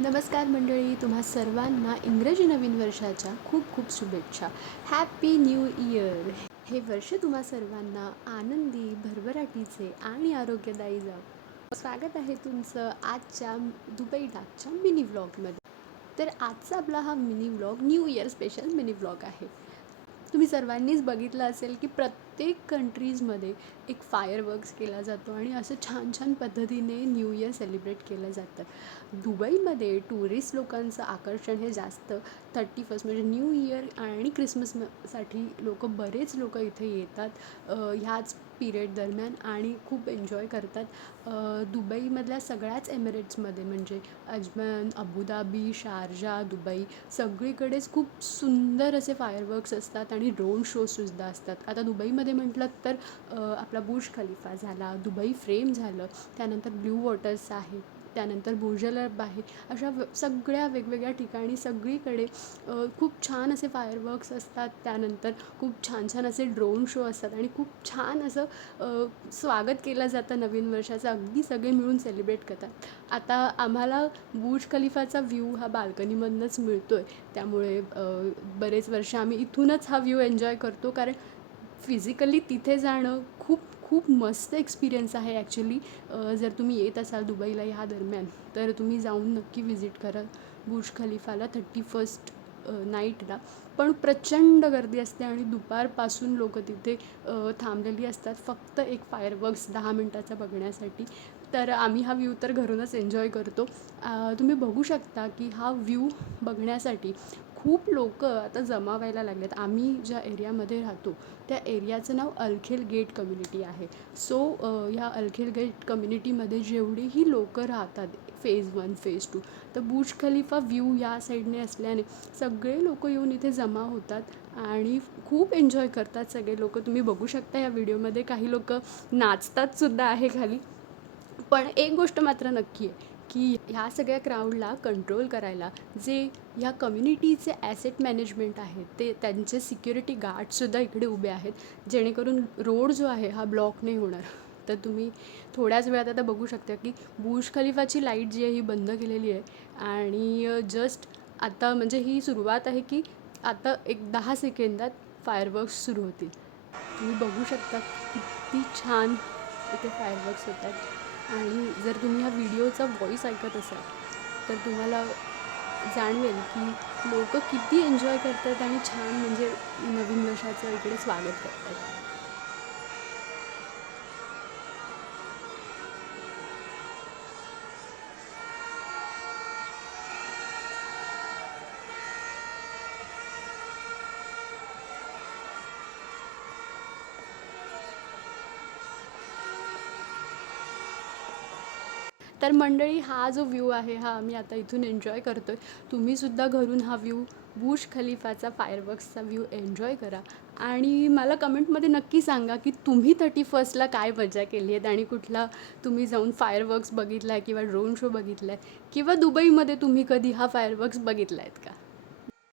नमस्कार मंडळी, तुम्हा सर्वांना इंग्रजी नवीन वर्षाच्या खूप खूप शुभेच्छा. Happy new year. हे वर्ष तुम्हा सर्वांना आनंदी, भरभराटीचे आणि आरोग्यदायी जावो. स्वागत आहे तुमचं आजच्या दुबई डाकच्या मिनी व्लॉगमध्ये. तर आजचा आपला हा mini vlog new year special mini vlog आहे. तुम्ही सर्वांनीच बघितलं असेल की प्रत्येक कंट्रीजमध्ये एक फायरवर्क्स केला जातो आणि असं छान छान पद्धतीने न्यू इयर सेलिब्रेट केलं जातं. दुबईमध्ये टुरिस्ट लोकांचं आकर्षण हे जास्त 31st म्हणजे न्यू इयर आणि साठी बरेच लोक इथे येतात ह्याच पिरियड दरम्यान आणि खूप एन्जॉय करतात. दुबईमधल्या सगळ्याच एमिरेट्समध्ये म्हणजे अजमान, अबुधाबी, शारजा, दुबई सगळीकडेच खूप सुंदर असे फायरवर्क्स असतात आणि ड्रोन शोसुद्धा असतात. आता दुबईमध्ये म्हटलं तर आपला बुर्ज खलिफा झाला, दुबई फ्रेम झालं, त्यानंतर ब्ल्यू वॉटर्स आहे, त्यानंतर बुर्ज अल अरब आहे. अशा सगळ्या वेगवेगळ्या ठिकाणी सगळीकडे खूप छान असे फायरवर्क्स असतात. त्यानंतर खूप छान छान असे ड्रोन शो असतात आणि खूप छान असं स्वागत केलं जातं नवीन वर्षाचं. अगदी सगळे मिळून सेलिब्रेट करतात. आता आम्हाला बुर्ज खलिफाचा व्ह्यू हा बाल्कनीमधूनच मिळतो आहे, त्यामुळे बरेच वर्ष आम्ही इथूनच हा व्ह्यू एन्जॉय करतो. कारण फिजिकली तिथे जाणं खूप खूप मस्त एक्सपिरियन्स आहे ॲक्च्युली. जर तुम्ही येत असाल दुबईला ह्या दरम्यान तर तुम्ही जाऊन नक्की व्हिजिट करा बुर्ज खलिफाला 31st नाईटला. पण प्रचंड गर्दी असते आणि दुपारपासून लोक तिथे थांबलेली असतात फक्त एक फायरवर्क्स 10 मिनटाचा बघण्यासाठी. तर आम्ही हा व्ह्यू तर घरूनच एन्जॉय करतो. तुम्ही बघू शकता की हा व्ह्यू बघण्यासाठी खूप लोक आता जमा व्हायला लागलेत. आम्ही ज्या एरियामध्ये राहतो त्या एरियाचं नाव अलखेल गेट कम्युनिटी आहे. सो ह्या अलखेल गेट कम्युनिटीमध्ये जेवढीही लोकं राहतात फेज 1 फेज 2 तर बुर्ज खलिफा व्ह्यू या साईडने असल्याने सगळे लोक येऊन इथे जमा होतात आणि खूप एन्जॉय करतात सगळे लोक. तुम्ही बघू शकता या व्हिडिओमध्ये काही लोक नाचतात सुद्धा आहे खाली. पण एक गोष्ट मात्र नक्की आहे की ह्या सगळ्या क्राऊडला कंट्रोल करायला जे ह्या कम्युनिटीचे ॲसेट मॅनेजमेंट आहेत ते त्यांचे सिक्युरिटी गार्डसुद्धा इकडे उभे आहेत, जेणेकरून रोड जो आहे हा ब्लॉक नाही होणार. तर तुम्ही थोड्याच वेळात आता बघू शकता की बुर्ज खलिफाची लाईट जी आहे ही बंद केलेली आहे आणि जस्ट आता म्हणजे ही सुरुवात आहे की आता एक 10 सेकंदात फायरवर्क्स सुरू होतील. तुम्ही बघू शकता किती छान इथे फायरवर्क्स होतात आणि जर तुम्ही ह्या व्हिडिओचा व्हॉईस ऐकत असाल तर तुम्हाला जाणवेल की लोक किती एन्जॉय करतात आणि छान म्हणजे नवीन वर्षाचं इकडे स्वागत करतात. तर मंडळी हा जो व्ह्यू आहे हा आम्ही आता इथून एन्जॉय करतो आहे. तुम्हीसुद्धा घरून हा व्ह्यू बुर्ज खलिफाचा फायरवर्क्सचा व्ह्यू एन्जॉय करा आणि मला कमेंटमध्ये नक्की सांगा की तुम्ही 31st काय मजा केली आहेत आणि कुठला तुम्ही जाऊन फायरवर्क्स बघितला आहे किंवा ड्रोन शो बघितला आहे किंवा दुबईमध्ये तुम्ही कधी हा फायरवर्क्स बघितला आहेत का.